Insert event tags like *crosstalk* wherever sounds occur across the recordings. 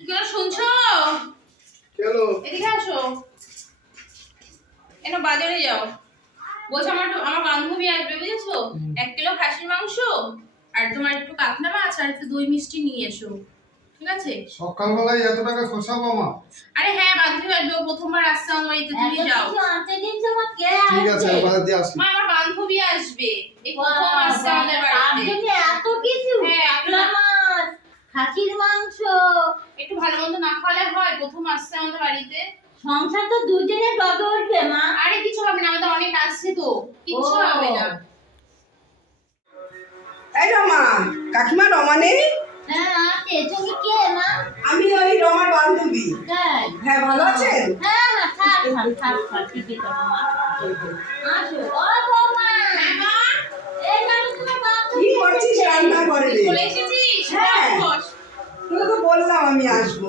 কেন শুনছো? কেন? এদিকে আসো। কেন বাজারে যাও। বলছো আমার আমার বান্ধবী আসবে বুঝেছ? এক কিলো খাসির মাংস আর তোমার একটু কাতলা মাছ আর একটু দই মিষ্টি নিয়ে এসো। ঠিক আছে? সকালবেলায় এত টাকা খোসাবো আমার? আরে হ্যাঁ বান্ধবী আসবে ও প্রথমবার আসছে আমার বাড়িতে তুমি যাও। ঠিক আছে বাজার দিয়ে আসি। মা আমার বান্ধবী আসবে। এই প্রথম আসছে আমাদের বাড়িতে। হ্যাঁ, আপনার- খাসির মাংস। একটু ভালো মন্দ না খাওয়ালে হয় প্রথম আসছে আমাদের বাড়িতে। সংসার তো দুজনে ডবে উঠবে মা। আরে কিছু হবে না আমাদের অনেক আসছে তো। কিচ্ছু ও। হবে না। এই রমা কাকিমা রমা নেই? হ্যাঁ আছে। তুমি কে মা? আমি ওই রমার বান্ধবী। তাই? হ্যাঁ ভালো আছেন? হ্যাঁ হ্যাঁ থাক থাক থাক থাক ঠিকই তো মা। আসো। ও বৌমা। এই বান্ধবী কি করছিস রান্না করে চলে এসেছিস? হ্যাঁ। তোকে তো বললাম আমি আসব।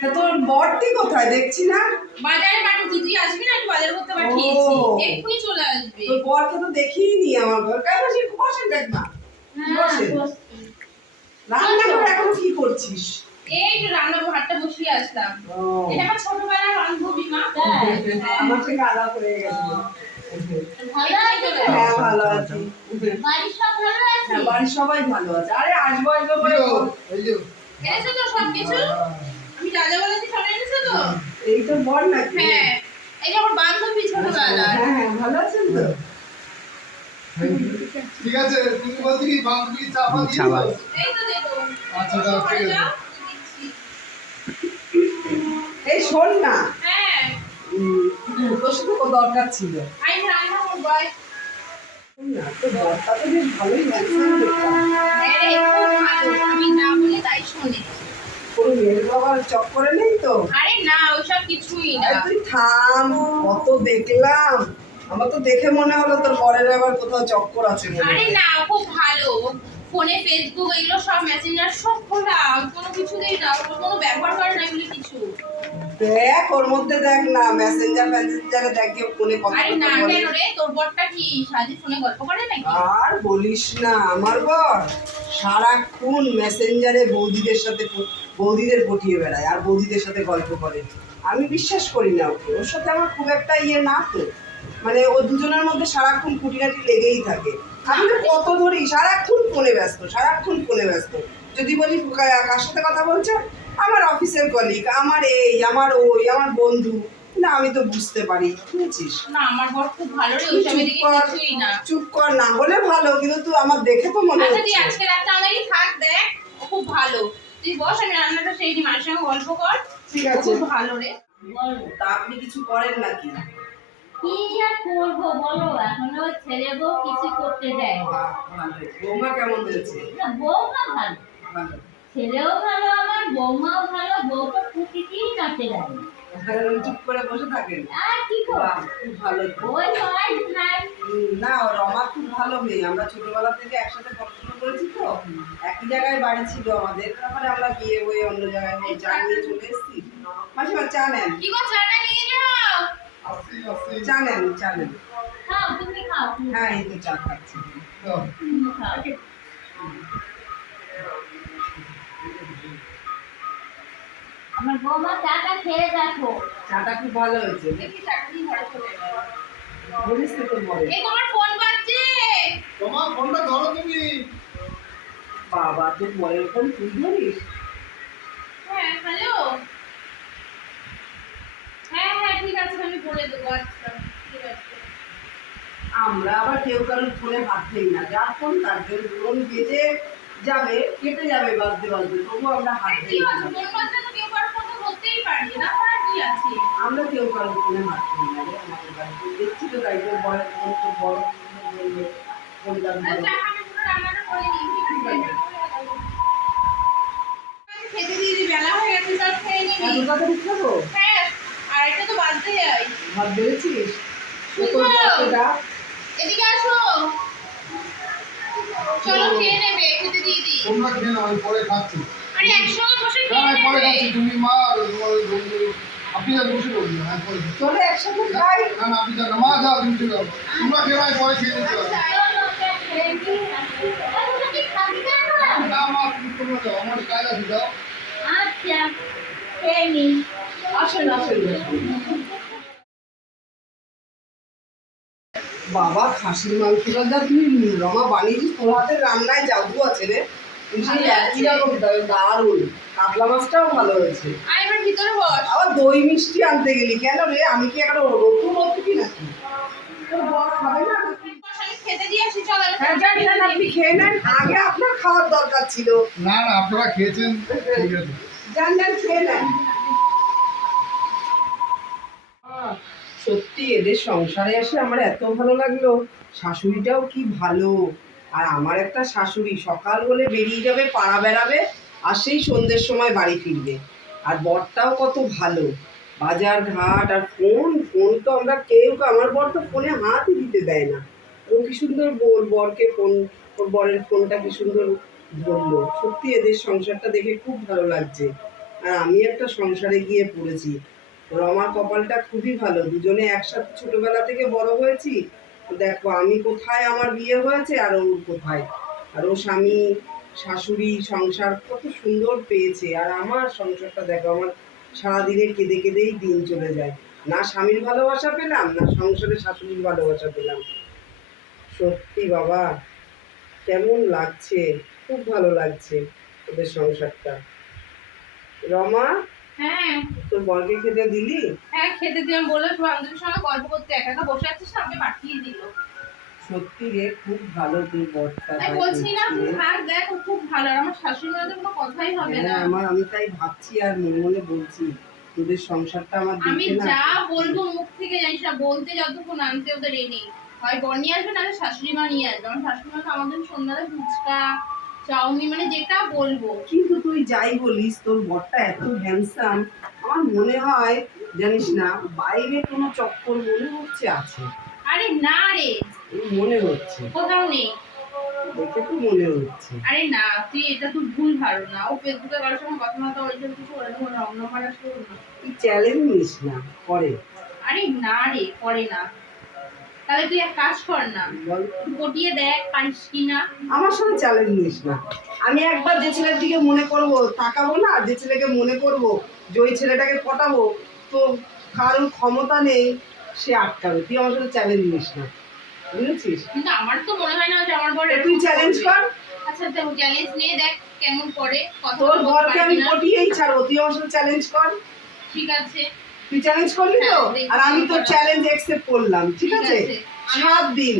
তা তোর বরটি কোথায়? দেখছি না? বাজারে পাঠিয়েছি তুই আসবি না? একটু বাজার করতে পাঠিয়েছি। এক্ষুনি চলে আসবে। তোর বরকে তো দেখিই নি আমার ঘর। কাই বসে? বসেন কাকিমা হ্যাঁ বসে। রান্না করে এখনও কি করছিস? এই একটু রান্না ভাতটা বসিয়ে আসলাম। এটা আমার ছোটবেলার বান্ধবী মা *laughs* আমার থেকে আলাদা হয়ে গেছে ভালো আছো? হ্যাঁ ভালো আছি। বাড়ির সব ভালো আছে? হ্যাঁ বাড়ির সবাই ভালো আছে। আরে আসব আসব বলে। এই যে। এনেছো তো সব কিছু আমি যা যা বলেছি সব এনেছো তো? এই তো বর নাকি? হ্যাঁ এই যে আমার বান্ধবী ছোটবেলার হ্যাঁ হ্যাঁ ভালো আছেন তো? ঠিক আছে তুমি বলছি কি বান্ধবী চাপা দিয়ে দিও? এই তো দেখো আচ্ছা, দাও, ঠিক আছে। এই শোন না। হ্যাঁ। তোর সাথে দরকার ছিল। শোন না। আমি না বলি কোনো মেয়ের চক্করে নেই। তো না কিছুই না থাম কত দেখলাম আমার তো দেখে মনে হলো তোর বরের আবার কোথাও চক্কর আছে আরে, না, খুব ভালো। ফোনে, ফেসবুক, এগুলো সব মেসেঞ্জার সব খোলা। কোনো কিছুতেই না কোনো ব্যবহার করে না এগুলো কিছু। দেখ ওর মধ্যে দেখ না মেসেঞ্জার মেসেঞ্জারে দেখ গিয়ে ফোনে কথা আরে না কেন রে তোর বরটা কি সাজি ফোনে গল্প করে নাকি? আর বলিস না আমার বর সারাক্ষণ মেসেঞ্জারে বৌদিদের সাথে বৌদিদের পটিয়ে বেড়ায় আর বৌদিদের সাথে গল্প করে। আমি বিশ্বাস করি না ওকে ওর সাথে আমার খুব একটা ইয়ে না তো। মানে ও দুজনের মধ্যে সারাক্ষণ খুঁটিনাটি লেগেই থাকে। আমি তো কত ধরি সারাক্ষণ ফোনে ব্যস্ত সারাক্ষণ ফোনে ব্যস্ত। যদি বলি কার সাথে কথা বলছো? আমার অফিসের কলিগ আমার এই আমার ওই আমার বন্ধু। না আমি তো বুঝতে পারি বুঝেছিস? না আমার বর খুব ভালো রে কর কিছুই না। চুপ কর না হলে ভালো কিন্তু তুই আমার দেখে তো মনে আচ্ছা তুই হচ্ছে। আজকে রাতটা আমাদেরই থাক দেখ খুব ভালো। তুই বস আমি রান্নাটা সেই দিন মায়ের সঙ্গে গল্প কর। ঠিক আছে। খুব ভালো রে। তা আপনি কিছু করেন নাকি? কি আর করব বলো? এখনও ছেলে বউ কিছু করতে দেয় বৌমা কেমন হয়েছে? বৌমা ভালো। ভালো। ছেলেও ভালো আমার বৌমাও ভালো বউ তো প্রতিদিন নাচে লাগে। চুপ করে বসে থাকেন আর কি খুব ভালো। ওই না রমা খুব ভালো মেয়ে। আমরা ছোটবেলা থেকে একসাথে পড়াশোনা করেছি তো। একই জায়গায় বাড়ি ছিল আমাদের। তারপরে আমরা বিয়ে হয়ে অন্য জায়গায় হয়ে চা নিয়ে চলে এসেছি। মাসিমা চা নেন। কি গো চাটা নিয়ে যাও? আসি আসি। চা নেন চা নেন। খাও তুমি খাও। তুমি হ্যাঁ এই তো চা খাচ্ছি। তুমি খাও আমার বৌমা চাটা খেয়ে দেখো। চাটা খুব ভালো হয়েছে? দেখি চাটা নিয়ে ঘরে চলে যাও বলিস তো তোর বলে এই তোমার ফোন বাজছে। তোমার ফোনটা ধরো তুমি। বাবা বরের ফোন তুই ধরিস? হ্যাঁ হ্যালো হ্যাঁ হ্যাঁ ঠিক আছে আমি বলে দেবো আচ্ছা ঠিক আছে। আমরা আবার কেউ কারোর ফোনে হাত দিই না। যার ফোন তার জন্য ফোন বেজে যাবে কেটে যাবে বাজতে বাজতে তবু আমরা হাত কি দিই না আমরা কেউ কারোর ফোনে হাত না রে আমাদের বাড়িতে দেখছি তো তাই তোর বড় বড় ফোন বললে ফোনটা আচ্ছা পুরো করে ঠিক খেতে দিয়ে বেলা হয়ে গেছে সব খেয়ে নিবি এত তাড়াতাড়ি খাব হ্যাঁ আর এটা তো বাজতে যাই ভাত বেড়েছিস। তোর এদিকে আসো। চলো খেয়ে নেবে খেতে দিয়ে দিই। তোমরা খেয়ে নাও আমি পরে খাচ্ছি। আরে একসঙ্গে বসে হ্যাঁ খেয়ে পরে নেবে। খাচ্ছি তুমি মা আর তোমার বন্ধু আপনি যা হ্যাঁ চলে একসাথে খাই। না না আপনি যা মা যাও তুমি চলে তোমরা খেয়ে পরে খেয়ে নিতে পারব খেয়ে কি? ওই, তুমি কি খাবি না মা তুমি তোমরা যাও আমার কাজ আছে যাও। আচ্ছা খেয়ে আসেন আসেন বাবা খাসির মাংসটা যা তুমি রমা বানিয়েছিস তোর হাতের রান্নায় জাদু আছে রে। দারুণ। কাতলা মাছটাও ভালো হয়েছে। আর এবার ভিতরে বস। আবার দই মিষ্টি আনতে গেলি কেন রে? আমি কি একটা নতুন রতুকি নাকি? তোর খাবে না? বস, খেতে দিয়ে আসি চল হ্যাঁ যান যান আপনি খেয়ে নেন। আগে আপনার খাওয়ার দরকার ছিল। না না আপনারা খেয়েছেন ঠিক আছে। যান যান খেয়ে নেন। আহ, সত্যি এদের সংসারে এসে আমার এত ভালো লাগল। শাশুড়িটাও কি ভালো। আর আমার একটা শাশুড়ি সকাল হলে বেরিয়ে যাবে পাড়া বেড়াবে। আর সেই সন্ধ্যের সময় বাড়ি ফিরবে। আর বরটাও কত ভালো। বাজার ঘাট আর ফোন ফোন তো আমরা কেউ, আমার বর তো ফোনে হাতই দিতে দেয় না। ও কি সুন্দর বল, বরকে ফোন, ওর বরের ফোনটা কি সুন্দর ধরলো। সত্যি এদের সংসারটা দেখে খুব ভালো লাগছে। আর আমি একটা সংসারে গিয়ে পড়েছি। রমার কপালটা খুবই ভালো। দুজনে একসাথে ছোটবেলা থেকে বড় হয়েছি। দেখো, আমি কোথায় আমার বিয়ে হয়েছে আর ওর কোথায়। আর ও স্বামী শাশুড়ি সংসার কত সুন্দর পেয়েছে। আর আমার সংসারটা দেখো আমার সারাদিনে কেঁদে কেঁদেই দিন চলে যায়। না স্বামীর ভালোবাসা পেলাম না সংসারে শাশুড়ির ভালোবাসা পেলাম। সত্যি বাবা কেমন লাগছে খুব ভালো লাগছে ওদের সংসারটা। রমা হ্যাঁ। তোর বরকে খেতে দিলি? হ্যাঁ খেতে দিয়ে আমি বলে বান্ধবীর সঙ্গে গল্প করতে। একা একা বসে আছিস না, আমাকে পাঠিয়ে দিল। সত্যি রে খুব ভালো তাই বলছি না তুই থাক দেখ খুব ভালো। আর আমার শাশুড়ি মায়ের কোনো কথাই হবে না। হ্যাঁ, আমার আমি তাই ভাবছি আর মনে মনে বলছি তোদের সংসারটা আমার আমি দেখে না। যা বলব মুখ থেকে জানিস না বলতে যতক্ষণ আনতে ওদের রেডি হয় বর নিয়ে আসবে নাহলে শাশুড়ি মা নিয়ে আসবে। আমার শাশুড়ি মা আমাদের সন্ধ্যাতে ফুচকা চাউমিন মানে যেটা বলব। কিন্তু তুই যাই বলিস তোর বরটা এত হ্যান্ডসাম আমার মনে হয় জানিস না বাইরে কোনো চক্কর মনে হচ্ছে আছে। আরে না রে মনে হচ্ছে। কোথাও নেই। দেখে তো মনে হচ্ছে। আরে না তুই এটা তুই ভুল ধারণা। ও ফেসবুকে কারোর সঙ্গে কথা মতো ওই জন্য কিছু করে দেবো না অন্য মানুষ করব না। তুই চ্যালেঞ্জ নিস না করে আরে না রে করে না। তাহলে তুই এক কাজ কর না। পটিয়ে দেখ পারিস কি না। আমার সাথে চ্যালেঞ্জ নিস না। আমি একবার যে ছেলের দিকে মনে করব তাকাবো না যে ছেলেকে মনে করব যে ওই ছেলেটাকে পটাবো তো কারোর ক্ষমতা নেই সে আটকাবে। তুই আমার সাথে চ্যালেঞ্জ নিস না। বুঝেছিস? কিন্তু আমার তো মনে হয় না যে আমার বর এ তুই চ্যালেঞ্জ কর। আচ্ছা তো চ্যালেঞ্জ নিয়ে দেখ কেমন করে কত তোর বরকে আমি পটিয়েই ছাড়বো তুই আমার সাথে চ্যালেঞ্জ কর। ঠিক আছে। তুই চ্যালেঞ্জ করলি তো? হ্যাঁ, আর আমি তোর চ্যালেঞ্জ অ্যাকসেপ্ট করলাম ঠিক আছে। সাত দিন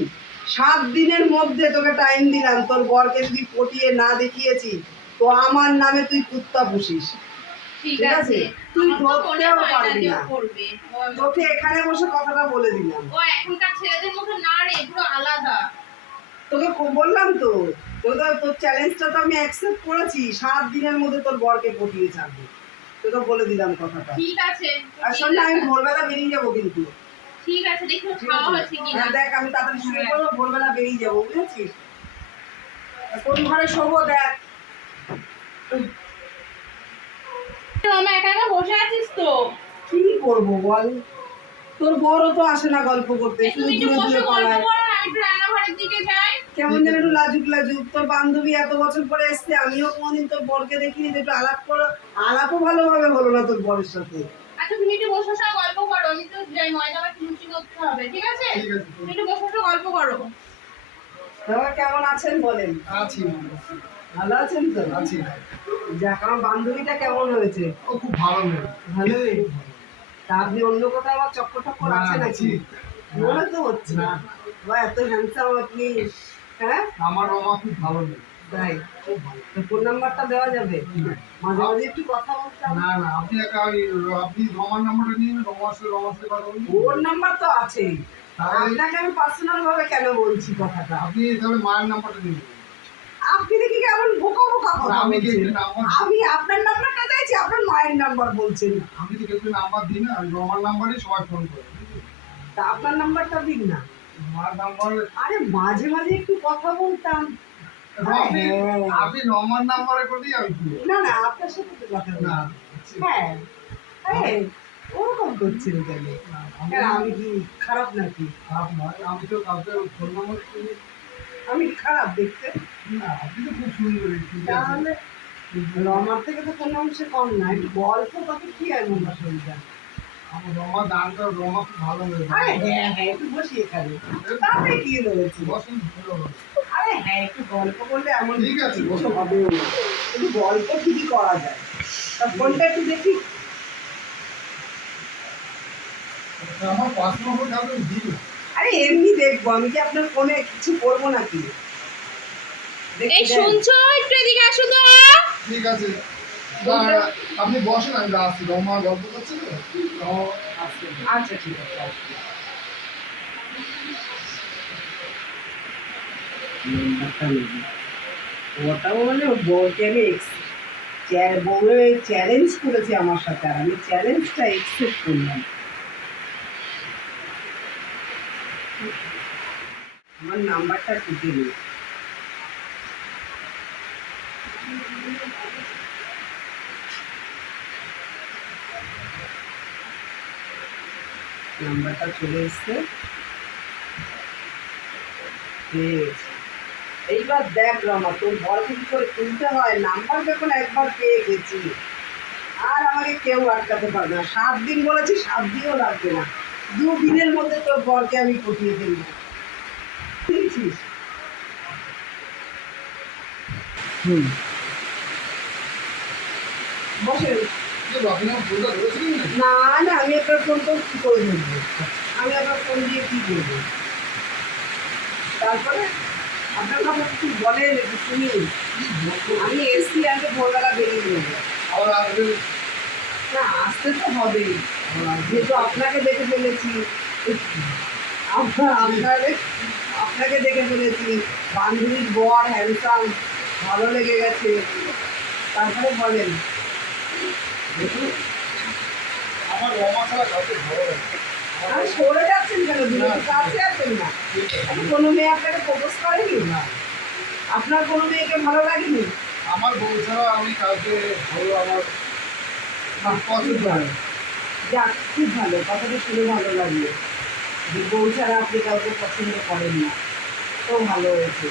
সাত দিনের মধ্যে তোকে টাইম দিলাম তোর বরকে যদি পটিয়ে না দেখিয়েছি তো আমার নামে তুই কুত্তা পুষিস। ঠিক ঠিক আছে? আছে। তুই আমার তো ধরতেও পারবি না। তোকে এখানে বসে কথাটা বলে দিলাম। ও এখনকার ছেলেদের মতো না রে পুরো আলাদা। তোকে বললাম তো তোর তোর চ্যালেঞ্জটা তো আমি অ্যাকসেপ্ট করেছি। সাত দিনের মধ্যে তোর বরকে পটিয়ে ছাড়বি। তোকে বলে দিলাম কথাটা। ঠিক আছে আর শোন না আমি ভোরবেলা বেরিয়ে যাব কিন্তু। ঠিক আছে দেখি খাওয়া কিনা। হ্যাঁ, দেখ আমি তাড়াতাড়ি শুয়ে হ্যাঁ। পড়ব ভোরবেলা বেরিয়ে যাব বুঝেছিস? কোন ঘরে শোবো দেখ। একা একা বসে আছিস তো। কি করব বল? তোর বড় তো আসে না গল্প করতে শুধু দূরে দূরে পালায়। করো না আমি একটু রান্নাঘরের দিকে যাই। কেমন যেন একটু লাজুক লাজুক। তোর বান্ধবী এত বছর পরে এসছে আমিও কোনোদিন তোর বরকে দেখিনি একটু আলাপ করো। আলাপও ভালোভাবে হলো না তোর বরের সাথে। আচ্ছা তুমি একটু বসে বসে গল্প করো আমি তো যাই ময়দা আমার লুচি করতে হবে ঠিক আছে? তুমি একটু বসে বসে গল্প করো। দাদা কেমন আছেন বলেন। আছি। ভালো আছেন তো? আছি। যাক আমার বান্ধবীটা কেমন হয়েছে? ও খুব ভালো মেয়ে। ভালোই? তা আপনি অন্য কোথাও আবার চক্কর টক্কর আছে নাকি? মনে তো হচ্ছে না। বা এত হ্যান্ডসাম আপনি হ্যাঁ? আমার মামা খুব ভালো মেয়ে। তাই? ফোন নাম্বারটা দেওয়া যাবে? মাঝে মাঝে একটু কথা বলতাম না না আপনি একা আপনি রমার নাম্বারটা নিয়ে রমার সাথে রমার সাথে কথা বলুন। ওর নাম্বার তো আছেই। তাহলে আপনাকে আমি পার্সোনাল ভাবে কেন বলছি কথাটা? আপনি তাহলে মায়ের নাম্বারটা নেবেন। আপনি দেখি কেমন বোকা বোকা কথা আমি নাম্বার আমি আপনার নাম্বারটা চাইছি আপনার মায়ের নাম্বার বলছেন। আমি তো কেউ নাম্বার দিই না আমি রমার নাম্বারই সবাই ফোন করে তা আপনার নাম্বারটা দিন না। মার নাম্বার আরে মাঝে মাঝে একটু কথা বলতাম। আপনি হ্যাঁ। রমার নাম্বারে করলেই আমি? না না আপনার সাথে তো কথা না হ্যাঁ। হ্যাঁ ওরকম করছেন কেন? আমি আমি কি খারাপ নাকি? খারাপ নয় আমি তো কাউকে ফোন নাম্বার আমি খারাপ দেখতে। তাহলে রমার থেকে তো কোনো অংশে কম না একটু গল্প তাতে কি আর মনে শরীরটা রমা দানটা রমা খুব ভালো হয়েছে আরে হ্যাঁ হ্যাঁ একটু বসি এখানে। তাতে কি রয়েছে বসেন। আরে হ্যাঁ একটু গল্প করলে এমন ঠিক আছে, বসো। হবে একটু গল্প ঠিকই করা যায়। তা ফোনটা একটু দেখি। আমার পাঁচ নম্বর আরে এমনি দেখব আমি কি আপনার ফোনে কিছু করব নাকি? এই শুনছো? একটু এদিকে আসো তো। ঠিক আছে। আপনি বসেন আমি আসছি রমা গল্প করছে তো? আচ্ছা ঠিক আছে। ওটাও মানে ওর বউকে আমি বউয়ে চ্যালেঞ্জ করেছে আমার সাথে। আর আমি চ্যালেঞ্জটা একসেপ্ট করলাম। আমার নাম্বারটা টুকে নেই নাম্বারটা চলে এসছে। এইবার দেখ রমা, তোর বরকে কি করে তুলতে হয়। নাম্বার যখন একবার পেয়ে গেছি, আর আমাকে কেউ আটকাতে পারবে না। সাত দিন বলেছি, সাত দিনও লাগবে না। দু দিনের মধ্যে তোর বরকে আমি পটিয়ে দেব। বুঝেছিস? হুম বসেন যে আপনি আমার ফোনটা ধরেছিলেন না না আমি আপনার ফোন তো কী করে আমি আপনার ফোন দিয়ে কী করব? তারপরে আপনার কথা কিছু বলেন একটু শুনি আমি ভোরবেলা বেরিয়ে নেব না আসতে তো হবেই। যেহেতু আপনাকে দেখে ফেলেছি। আপনার আপনাকে আপনাকে দেখে ফেলেছি। বান্ধবীর বর হ্যান্ডসাম ভালো লেগে গেছে। তারপরে বলেন আমার রমা ছাড়া ভালো লাগে না। সরে যাচ্ছেন কেন? কাছে আছেন না। কোনো মেয়ে আপনাকে প্রপোজ করেনি? না। আপনার কোনো মেয়েকে ভালো লাগেনি? আমার বউ ছাড়া আমি কাউকে ভালো আমার আমার পছন্দ হয় যাক খুব ভালো। কথাটা শুনে ভালো লাগল। বউ ছাড়া আপনি কাউকে পছন্দ করেন না। তো ভালো হয়েছে।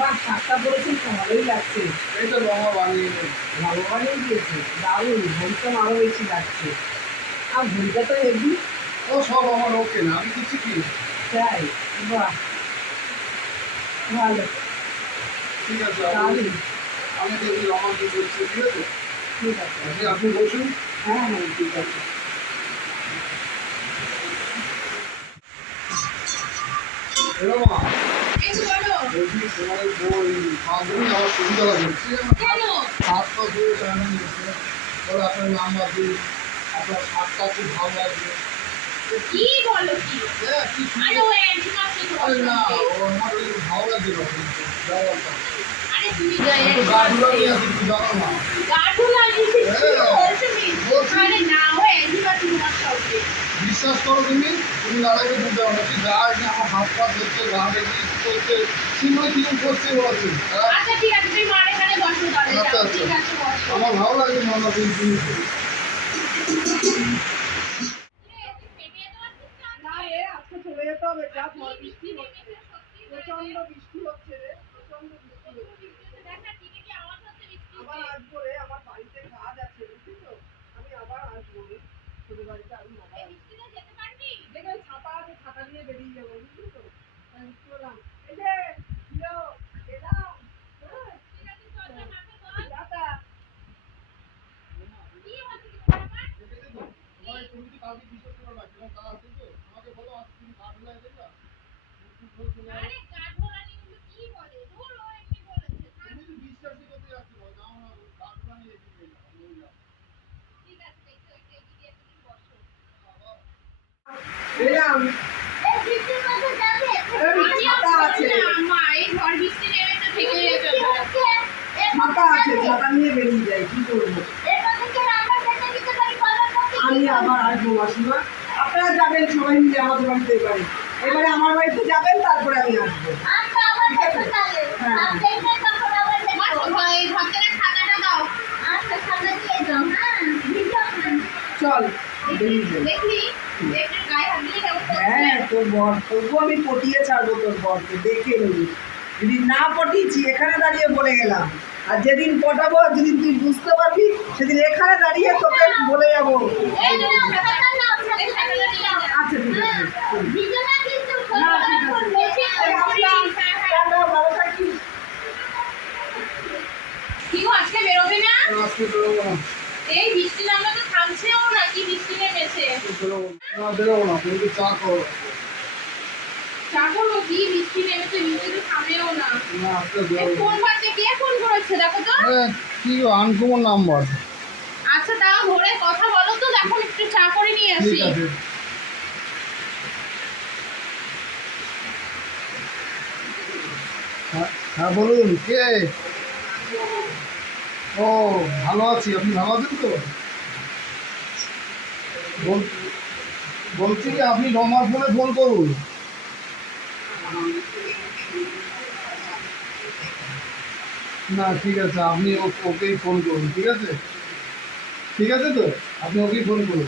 বাহ শাকটা পরেছেন ভালোই লাগছে। এই তো রমা বানিয়ে ভালো বানিয়ে দিয়েছে। দারুণ ভুলটা আরও বেশি লাগছে। আর ভুলটা তো হেভি। ও সব আমার ওকে না আমি কিছু কি? চাই বাহ। ভালো। ঠিক আছে আমি দেখি রমা কি করছে ঠিক আছে? ঠিক আছে। আপনি আপনি বসুন। হ্যাঁ হ্যাঁ ঠিক আছে এ রমা এই বলো বলছি তোমার বই বান্ধবী আমার সুবিধা লাগে ঠিক আছে কেন হাত পা ধুয়ে টাইম নিয়েছে বলে আপনার নাম্বার দিই আপনার হাতটা খুব ভালো লাগবে কি বলো কি আরে। ও একদিন আসছে আরে না ও আমার ভালো যাওয়ার আরে তুমি যাই একটু গা ধুলাবি আছে জানো না লাগিয়েছিস কি হ্যাঁ। বলছো তুমি বলছি। আরে না ও একদিন আসছে তোমার সঙ্গে বিশ্বাস করো তুমি তুমি দাদাকে বুঝতে পারো তুই কি গা এনে আমার হাত পা ধরছে গা দেখি করছে সিমড়ে কিরম করছে বলছে হ্যাঁ? আচ্ছা ঠিক আছে তুমি মার এখানে বসো তাহলে আচ্ছা, আচ্ছা। আমার ভালো লাগে আমার তুমি তুমি না রে আজকে চলে যেতে হবে যা ঝড় বৃষ্টি হচ্ছে প্রচণ্ড বৃষ্টি হচ্ছে রে প্রচণ্ড বৃষ্টি হচ্ছে আবার আসব রে আমার বাড়িতে কাজ আছে বুঝলি তো আমি আবার আসব রে তোদের বাড়িতে আমি আবার আসব। দেখে ওই ছাতা আছে ছাতা নিয়ে বেরিয়ে যাব বুঝলি তো আমি চললাম এই যে প্রিয়, এলাম হ্যাঁ টাটা। ভাই, তুমি কি কাউকে বিশ্বাস করো না কিরম কাজ আছে তো আমাকে বলো আজ তুমি কাজ হলে দেখবা তুমি তো বিশ্বাসই করতে যাচ্ছি না যাও না কাজ বানিয়ে দিবে না মহিলা এলাম ছাতা আছে ছাতা নিয়ে বেরিয়ে যাই কি করব আমি আবার আসব মাসিমা আপনারা যাবেন সবাই মিলে আমাদের বাড়িতে এবারে এবারে আমার বাড়িতে যাবেন তারপরে আমি আসব চল? হ্যাঁ তোর বর তবু আমি পটিয়ে ছাড়বো তোর বরকে দেখে নিবি যদি না পটিয়েছি এখানে দাঁড়িয়ে বলে গেলাম আর যেদিন পটাবো যেদিন তুই বুঝতে পারবি সেদিন এখানে দাঁড়িয়ে তোকে বলে যাব টাটা, ভালো থাকিস। কি আজকে বেরোবে না? আজকে বেরোবো না। এই বৃষ্টি নামলে তো থামছেও না কি বৃষ্টি নেমেছে? না। না বেরোবো না তুমি চা করো চা করব কি বৃষ্টি নেমেছে বৃষ্টি তো থামেও না। না আজকে এই বেরোবো ফোন পাচ্ছে কে ফোন করেছে দেখো তো। কি নাম্বার। আচ্ছা তাও ধরে কথা বলো তো দেখো একটু চা করে নিয়ে আসি ঠিক আছে হ্যাঁ বলুন, কে? ও, ভালো আছি, আপনি ভালো আছেন তো? বল- বলছি কি আপনি রমার ফোনে ফোন করুন। না, ঠিক আছে, আপনি ওকেই ফোন করুন, ঠিক আছে? ঠিক আছে তো? আপনি ওকেই ফোন করুন।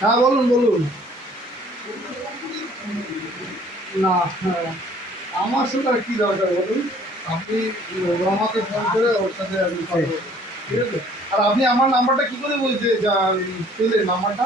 হ্যাঁ বলুন বলুন। না হ্যাঁ। আমার সাথে আর কি দরকার বলুন? আপনি রমাকে ফোন করে ওর সাথে আপনি ঠিক আছে? আর আপনি আমার নাম্বারটা কি করে বলছে, যা পেলেন নাম্বারটা?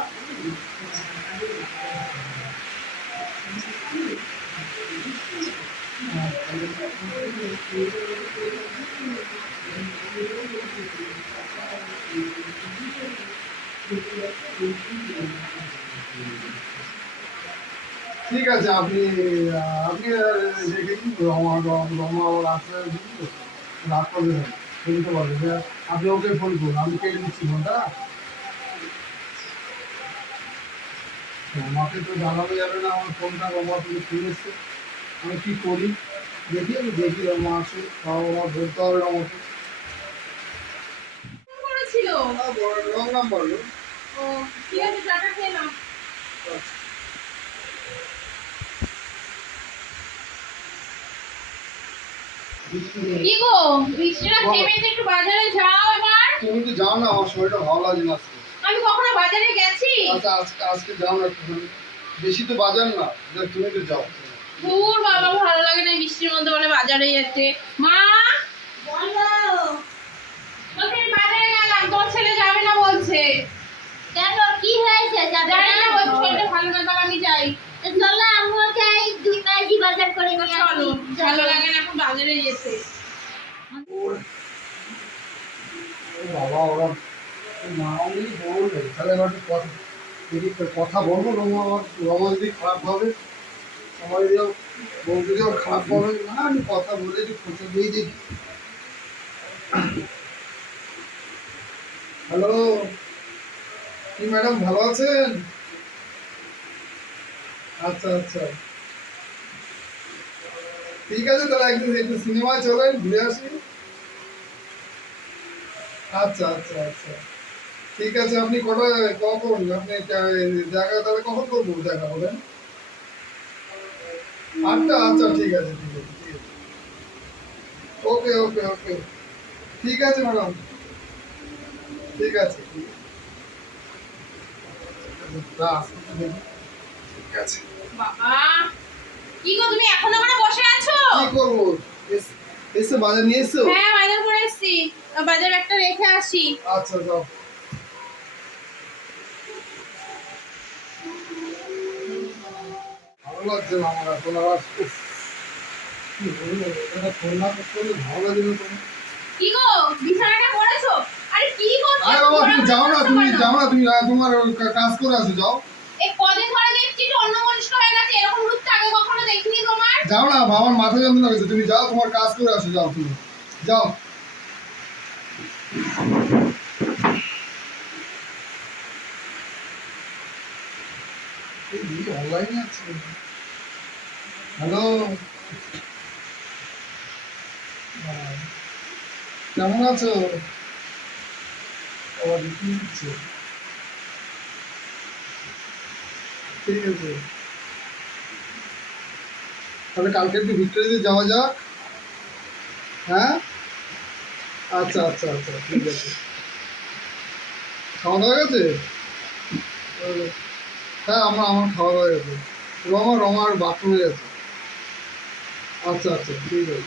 ঠিক আছে আপনি আপনি রেখে দিন রমা রম- আবার আসলে রাগ করবে না বলতে পারবে। যে আপনি ওকে ফোন করুন আমি কেটে দিচ্ছি ফোনটা রমাকে তো জানানো যাবে না আমার ফোনটা রমা তুমি ফিরে এসছে। আমি কী করি? দেখি আমি দেখি রমা আসে তাও আমার বলতে হবে রমাকে। রং নাম্বার ও ঠিক আছে চাটা খেয়ে নাও কি গো বৃষ্টিটা থেমেছে একটু বাজারে যাও এবার। তুমি তো যাও না আমার শরীরটা ভালো লাগে না আমি কখনো বাজারে গেছি? আচ্ছা আজকে আজকে যাও না বেশি তো বাজার না তুমি তো যাও। দূর বাবা ভালো লাগে না এই বৃষ্টির মধ্যে বলে বাজারে যেতে। মা বলো। বলছে আমি বাজারে গেলাম তোর ছেলে যাবে না বলছে কেন, কি হয়েছে? যাবে না বলছে না? ভালো না তাহলে আমি যাই চলো, আমিও যাই, দুই মাসই বাজার করে নিয়ে আসি। ভালো লাগে না এখন বাজারে যেতে বাবা ওরা মা বলবে তাহলে এবার কথা যদি কথা বলব রমা আবার রমা যদি খারাপ হবে সবাই যদি বউ যদি আবার খারাপ বলে না আমি কথা বলে একটু দিয়ে দেখি হ্যালো কি ম্যাডাম, ভালো আছেন? আচ্ছা আচ্ছা। ঠিক আছে, তাহলে একদিন একটু সিনেমায় চলেন, ঘুরে আসি। আচ্ছা আচ্ছা আচ্ছা। ঠিক আছে, আপনি কটা, কখন? আপনি দেখা তাহলে কখন করব দেখা বলেন? আটটা আচ্ছা ঠিক আছে ঠিক আছে ওকে ওকে ওকে। ঠিক আছে, ম্যাডাম। ঠিক আছে। তা আসুন তো দেখি। ঠিক আছে। বাবা! কি গো তুমি এখন ওখানে বসে আছো? কি করব? এসে বাজার নিয়ে এসছো? হ্যাঁ বাজার করে এসছি। বাজার একটা রেখে আসি। আচ্ছা যাও। ভালো লাগছে না আমার এখন আবার কি বলব এটা ফোন না করতে ভালো লাগে না কি গো বিছানাটা করেছ আরে কি করছ আরে বাবা তুমি ঘোরাঘুরি যাও না তুমি যাও না তুমি তোমার কাজ করে আসো যাও। এই কদিন ধরে দেখছি একটু অন্য মনস্ক হয়ে গেছে এরকম রূপ আগে কখনো দেখিনি তোমার। যাও না আমার মাথা যন্ত্রণা হয়েছে। তুমি যাও তোমার কাজ করে আসো যাও তুমি। যাও। অনলাইনে আছে হ্যালো কেমন আছো? কি ঠিক আছে। তাহলে কালকে একটু ভিক্টোরিয়াতে যাওয়া যাক। হ্যাঁ? আচ্ছা আচ্ছা আচ্ছা ঠিক আছে। খাওয়া দাওয়া গেছে? হ্যাঁ আমার আমার খাওয়া দাওয়া গেছে। রমা রমার বাথরুমে গেছে। আচ্ছা আচ্ছা ঠিক আছে।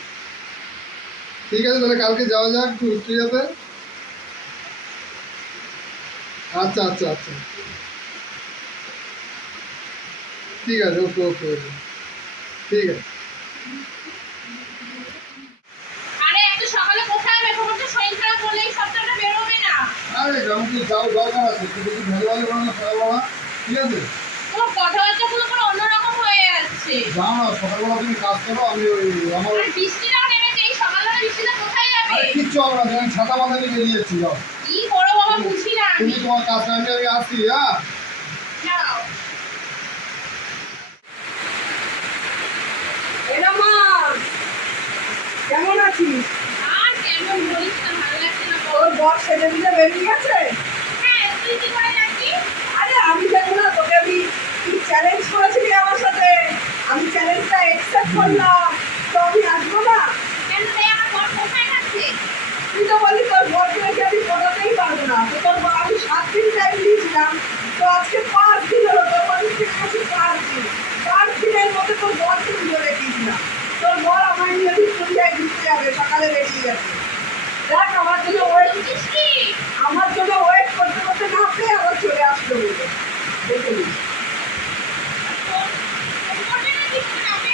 ঠিক আছে, তাহলে কালকে যাওয়া যাক একটু ভিক্টোরিয়াতে। আচ্ছা আচ্ছা আচ্ছা। ঠিক আছে ওকে ওকে ওকে। ঠিক আছে। আরে যাও দরকার ভালো ভালো বানানো ঠিক তোমার কথাবার্তাগুলো পুরো অন্যরকম হয়ে যাচ্ছে। যাও না সকালবেলা তুমি কাজ করো আমি ওই আমার বৃষ্টিটাও নেমেছে এই সকালবেলা বৃষ্টিটা কোথায় যাবে? কিচ্ছু হবে না আমি ছাতা মাথা নিয়ে বেরিয়েছি যাও। কি করো বুঝি না তুমি তোমার কাজ টাইমে আমি আসছি হ্যাঁ কেমন আছিস আর কেমন বলিস না ভালো লাগছে না তোর বল। বর সেজে বেরিয়ে গেছে হ্যাঁ তুই কি করে জানিস আরে আমি জানি না তোকে আমি তুই চ্যালেঞ্জ করেছিলি আমার সাথে আমি চ্যালেঞ্জটা অ্যাকসেপ্ট করলাম তো আমি আসব না কেন রে আমার বর কোথায় যাচ্ছে তুই তো বলি তোর বরকে রেখে আমি পটাতেই পারব না। তো বর আমি সাত দিন টাইম দিয়েছিলাম। তো আজকে পাঁচ দিন হলো বাড়ি থেকে আসি পাঁচ দিন। পাঁচ দিনের মধ্যে তোর বরকে তুলে রেখেছিলাম তোর বর আমার নিয়ে ভিক্টোরিয়ায় ঘুরতে যাবে সকালে বেরিয়ে গেছে দেখ আমার জন্য ওয়েট আমার জন্য ওয়েট করতে করতে না পেয়ে আবার চলে আসলো বলে। দেখে নিস।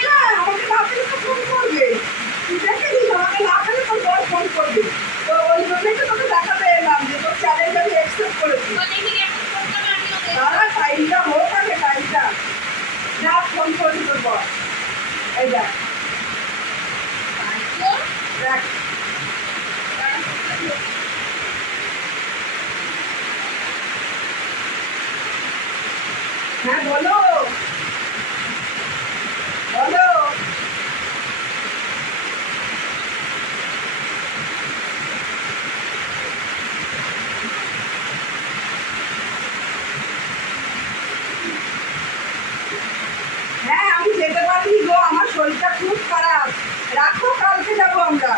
না হ্যাঁ, আমাকে না পেলে তো ফোন করবে। তুই দেখে নিস আমাকে না পেলে তোর বর ফোন করবে। তো ওই জন্যই তো তোকে দেখাতে এলাম যে তোর চ্যালেঞ্জ আমি অ্যাকসেপ্ট করেছি তো দেখি এখন ফোন করবে আমি ওকে দাঁড়া টাইমটা হোক আগে টাইমটা যা ফোন করবি তোর বর এই দেখ ফোন দেখ হ্যাঁ বলো বলো হ্যাঁ আমি যেতে পারিনি গো আমার শরীরটা খুব খারাপ রাখো কালকে যাব আমরা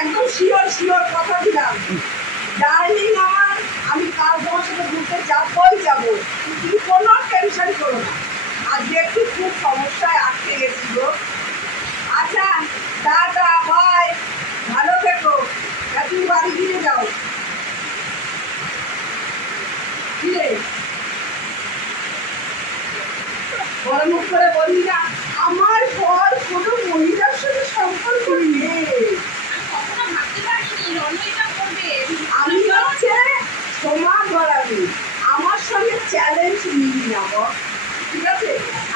একদম শিওর শিওর কথা দিলাম ডার্লিং আমার আমি কাল তোমার সাথে ঘুরতে যাবোই যাব তুমি কোনো টেনশন করো না। আজকে একটু খুব সমস্যায় আটকে গেছি গো আচ্ছা টাটা বাই ভালো থেকো। তুমি বাড়ি ফিরে যাও। ফিরে। বড়মুখ করে বললি না আমার বর কোনো মহিলার সাথে সম্পর্ক নেই। আমি হচ্ছে গড়াবি আমার সঙ্গে চ্যালেঞ্জ নিবি না ঠিক আছে?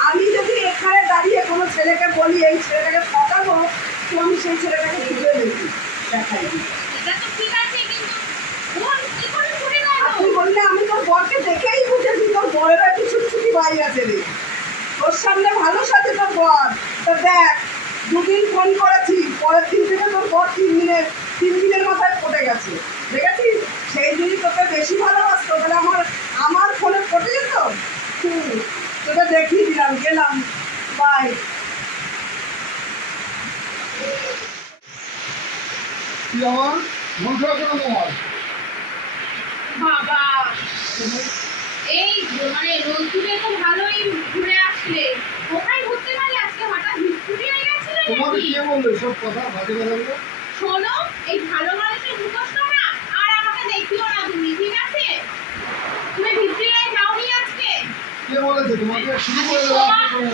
আমি যদি এখানে দাঁড়িয়ে কোনো ছেলেকে বলি এই ছেলেটাকে ঠকাবো তো আমি সেই ছেলেটাকে খুঁজে দেখি দেখাই। ঠিক আছে বললে আমি তোর বরকে দেখেই বুঝেছি তোর বরের একটু বাড়ি আছে রে। তোর সামনে ভালো সাথে তোর বর। তো দেখ দুদিন ফোন করেছি পরের দিন থেকে তোর বর তিন দিনের তিন দিনের মাথায় গেছে। দেখেছিস? সেই দিনই তোকে বেশি ভালোবাসতো তাহলে আমার আমার ফোনে পটে যেত? হুম, তোকে দেখিয়ে দিলাম গেলাম বাই আমার মন খারাপ কেন তোমার? বাবা এই মানে রোদ্দুরে তো ভালোই ঘুরে আসলে। কোথায় ঘুরতে পারলে আজকে হঠাৎ ভিক্টোরিয়ায় গেছিলে তোমাকে কে বলল সব কথা? বাজে শোনো এই ভালো মানুষের মুখস্থ না আর আমাকে দেখিও না তুমি ঠিক আছে? ভিক্টোরিয়ায় যাওনি আজকে? কে বলেছে? তোমাকে শুরু করে সোমা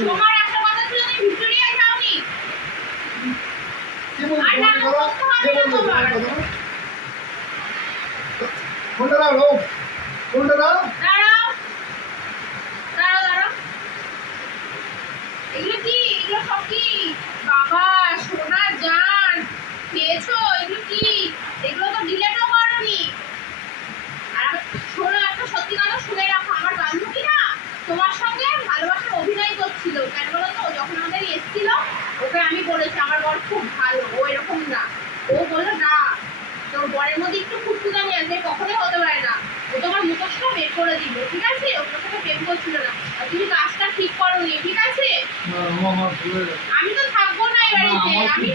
দেওয়া একটা কথা ছিল তুমি ভিক্টোরিয়ায় যাওনি। কে বলছে? আর না, করতে হবে না তোমার লোক ফোনটা দাও দাঁড়াও দাঁড়াও দাঁড়াও এগুলো কি এগুলো সব কি বাবা সোনা জান পেয়েছ এগুলো কি এগুলো তো ডিলেটও করনি আর শোনো একটা সত্যি কথা শুনে রাখো আমার বান্ধবী না তোমার সঙ্গে ভালোবাসার অভিনয় করছিল কেন বলো তো যখন আমাদের এসেছিল ওকে আমি বলেছি আমার বর খুব ভালো ও এরকম না। ও বলল না তোর বরের মধ্যে একটু ফুটফুটানি আছে কখনোই হতে পারে না। ও তোমার মুখোশটা বের করে দিল ঠিক আছে? ও তোমার সাথে প্রেম করছিল না। আর তুমি কাজটা ঠিক করোনি ঠিক আছে? না, আমার আমার ভুলে গেছে। আমি তো থাকব না এই বাড়িতে আমি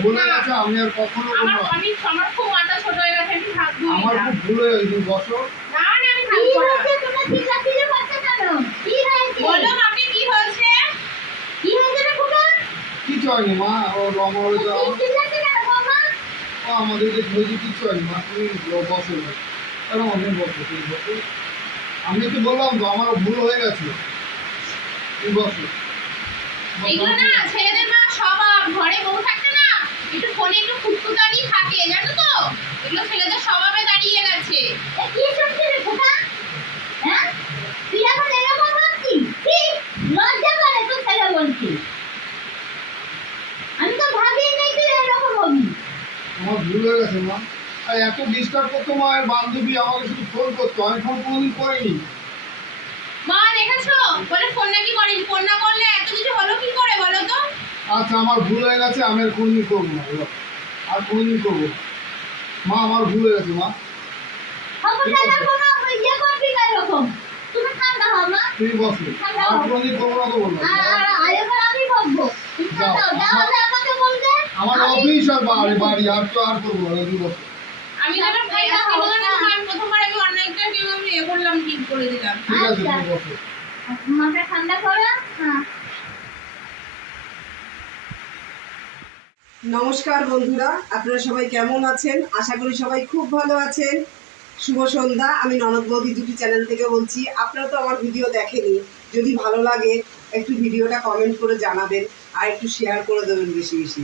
আমি আর কখনো আমার আমি আমার খুব মাথা ছোট হয়ে গেছে আমি থাকব আমার না। খুব ভুলে গেছে বসো। না না আমি থাকব না। তোমার চিল্লাচিল্লি করছ কেন কি হয়েছে বলো মামি কি হয়েছে কিচ্ছু হয়নি মা ও রমা হয়েছে চিল্লাচ্ছি কেন বৌমা ও আমাদেরকে হয়েছে কিচ্ছু হয়নি মা তুমি বসো না কেন আমি বসো তুমি বসো। আমি তো বললাম তো আমারও ভুল হয়ে গেছে। তুমি বসো। এগুলো না ছেলেদের মা স্বভাব ঘরে বউ থাকতে না একটু ফোনে একটু খুঁতখুতানি থাকে জানো তো? এগুলো ছেলেদের স্বভাবে দাঁড়িয়ে গেছে। কি সত্যি রে খোকা? হ্যাঁ? তুই এখন এরকম ভাবছিস কি লজ্জা করে তো ছেলে বলছি আমি তো ভাবিই নাই তুই এরকম হবি আমার ভুল হয়ে গেছে মা। আর এত ডিস্টার্ব করতো মা এর বান্ধবী আমাকে শুধু ফোন করতো। আমি ফোন কোনোদিন করিনি। মা দেখেছ? বলে ফোন নাকি করেন। ফোন না করলে এত কিছু হলো কি করে বলো তো? আচ্ছা আমার ভুল হয়ে গেছে আমি আর কোনোদিন করব না। আর কোনোদিন করব মা আমার ভুল হয়ে গেছে মা। কোনো ইয়ে করবি না এরকম? তুমি বসো। আর কোনোদিন করব না তো বলব আর আর আর আমি বকবো। আমার অফিস আর বাড়ি বাড়ি আর তো আর করব না তুমি বসো আমি বলে না আমি প্রথমবার ইয়ে করলাম ঠিক করে দিলাম। ঠিক আছে আচ্ছা। মাথা ঠান্ডা করো হ্যাঁ। নমস্কার বন্ধুরা আপনারা সবাই কেমন আছেন? আশা করি সবাই খুব ভালো আছেন। শুভ সন্ধ্যা আমি ননদ বৌদি দুটি চ্যানেল থেকে বলছি আপনারা তো আমার ভিডিও দেখেনি। যদি ভালো লাগে একটু ভিডিওটা কমেন্ট করে জানাবেন আর একটু শেয়ার করে দেবেন বেশি বেশি।